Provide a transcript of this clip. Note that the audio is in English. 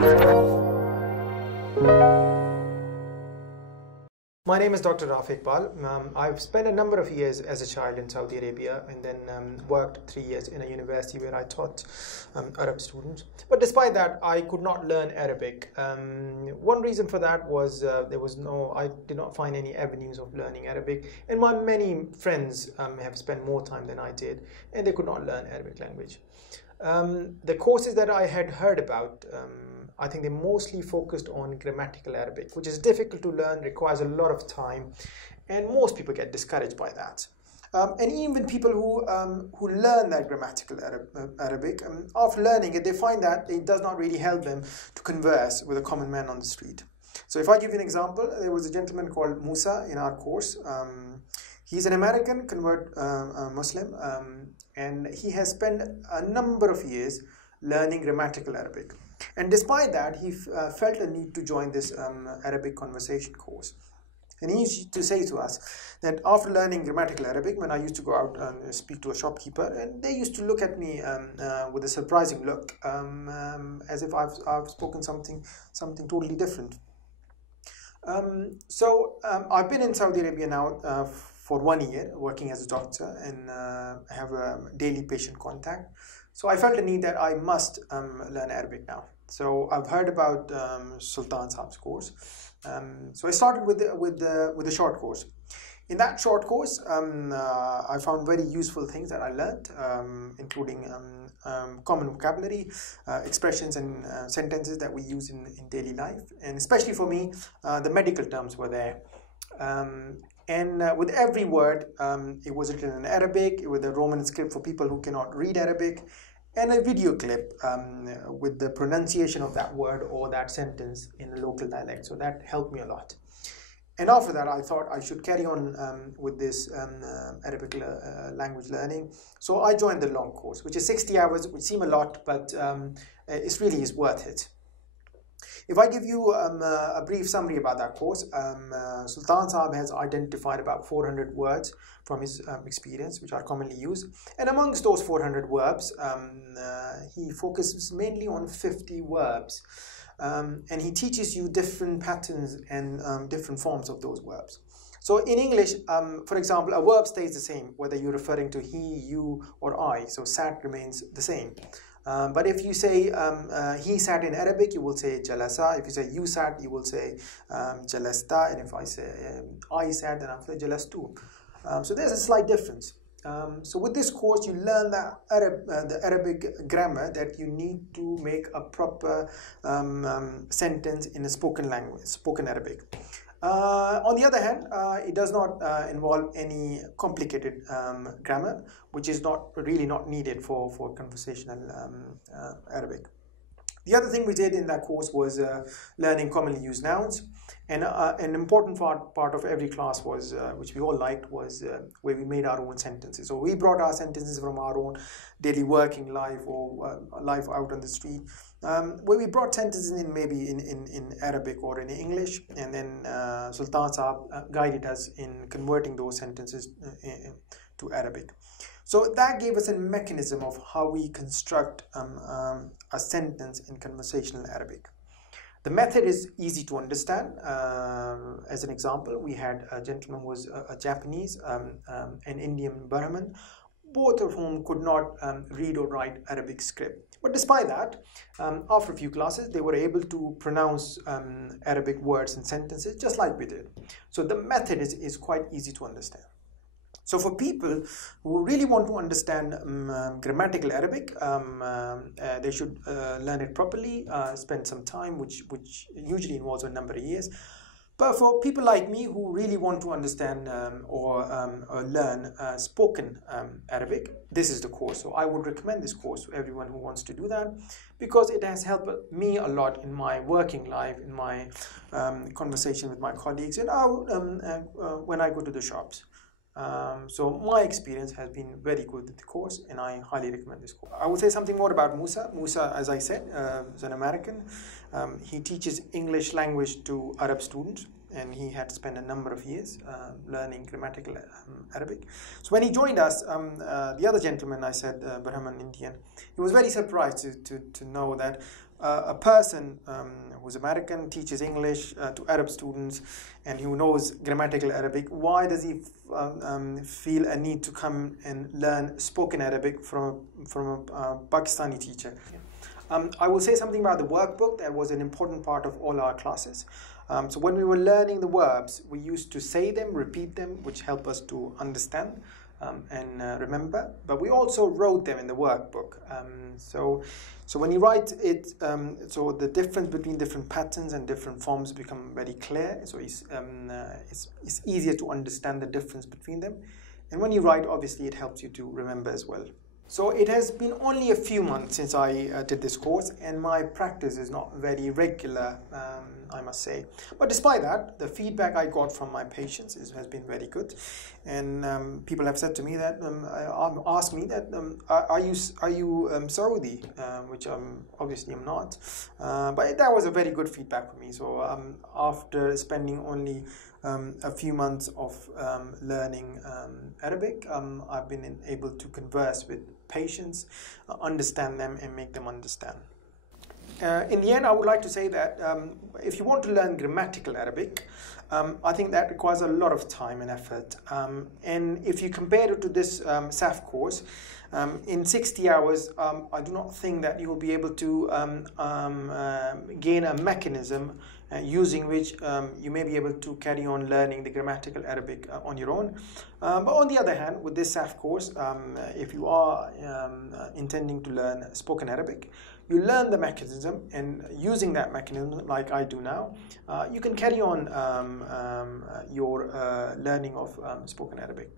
My name is Dr. Raafy Iqbal. I've spent a number of years as a child in Saudi Arabia and then worked 3 years in a university where I taught Arab students. But despite that, I could not learn Arabic. One reason for that was I did not find any avenues of learning Arabic. And my many friends have spent more time than I did and they could not learn Arabic language. The courses that I had heard about, I think they mostly focused on grammatical Arabic, which is difficult to learn, requires a lot of time, and most people get discouraged by that. And even people who learn that grammatical Arabic, after learning it, they find that it does not really help them to converse with a common man on the street. So if I give you an example, there was a gentleman called Musa in our course. He's an American convert Muslim, and he has spent a number of years learning grammatical Arabic. And despite that, he felt a need to join this Arabic conversation course. And he used to say to us that after learning grammatical Arabic, when I used to go out and speak to a shopkeeper, and they used to look at me with a surprising look, as if I've spoken something totally different. I've been in Saudi Arabia now for 1 year, working as a doctor, and I have a daily patient contact. So I felt a need that I must learn Arabic now. So I've heard about Sultan Saab's course. So I started with the short course. In that short course, I found very useful things that I learned, including common vocabulary, expressions and sentences that we use in daily life. And especially for me, the medical terms were there. With every word, it was written in Arabic, with a Roman script for people who cannot read Arabic, and a video clip with the pronunciation of that word or that sentence in a local dialect. So that helped me a lot. And after that, I thought I should carry on with this Arabic language learning. So I joined the long course, which is 60 hours, which seem a lot, but it really is worth it. If I give you a brief summary about that course, Sultan Saab has identified about 400 words from his experience, which are commonly used. And amongst those 400 verbs, he focuses mainly on 50 verbs. And he teaches you different patterns and different forms of those verbs. So in English, for example, a verb stays the same, whether you're referring to he, you, or I. So sat remains the same. But if you say he sat in Arabic, you will say jalasa. If you say you sat, you will say jalasta. And if I say I sat, then I'll say jalastu. So there's a slight difference. So with this course, you learn the Arabic grammar that you need to make a proper sentence in a spoken language, spoken Arabic. On the other hand, it does not involve any complicated grammar, which is really not needed for conversational Arabic. The other thing we did in that course was learning commonly used nouns. And an important part of every class was, which we all liked, was where we made our own sentences. So we brought our sentences from our own daily working life or life out on the street, where we brought sentences in maybe in Arabic or in English, and then Sultan Saab guided us in converting those sentences to Arabic. So that gave us a mechanism of how we construct a sentence in conversational Arabic. The method is easy to understand. As an example, we had a gentleman who was a Japanese, an Indian Brahmin, both of whom could not read or write Arabic script. But despite that, after a few classes, they were able to pronounce Arabic words and sentences just like we did. So the method is quite easy to understand. So for people who really want to understand grammatical Arabic, they should learn it properly, spend some time, which usually involves a number of years. But for people like me who really want to understand or learn spoken Arabic, this is the course. So I would recommend this course to everyone who wants to do that, because it has helped me a lot in my working life, in my conversation with my colleagues, and when I go to the shops. So my experience has been very good with the course, and I highly recommend this course. I would say something more about Musa. Musa, as I said, is an American. He teaches English language to Arab students, and he had spent a number of years learning grammatical Arabic. So when he joined us, the other gentleman I said, Brahman Indian, he was very surprised to know that a person who's American teaches English to Arab students and who knows grammatical Arabic, why does he feel a need to come and learn spoken Arabic from a Pakistani teacher? I will say something about the workbook. That was an important part of all our classes. So when we were learning the verbs, we used to say them, repeat them, which help us to understand and remember. But we also wrote them in the workbook. So when you write it, so the difference between different patterns and different forms become very clear. So it's easier to understand the difference between them. And when you write, obviously, it helps you to remember as well. So it has been only a few months since I did this course, and my practice is not very regular, I must say. But despite that, the feedback I got from my patients has been very good. And people have said to me that, asked me that, are you Saudi? Which obviously I'm not. But that was a very good feedback for me. So after spending only a few months of learning Arabic, I've been able to converse with patients, understand them, and make them understand. In the end, I would like to say that if you want to learn grammatical Arabic, I think that requires a lot of time and effort. And if you compare it to this SAFT course, in 60 hours, I do not think that you will be able to gain a mechanism using which you may be able to carry on learning the grammatical Arabic on your own. But on the other hand, with this SAFT course, if you are intending to learn spoken Arabic, you learn the mechanism, and using that mechanism, like I do now, you can carry on your learning of spoken Arabic.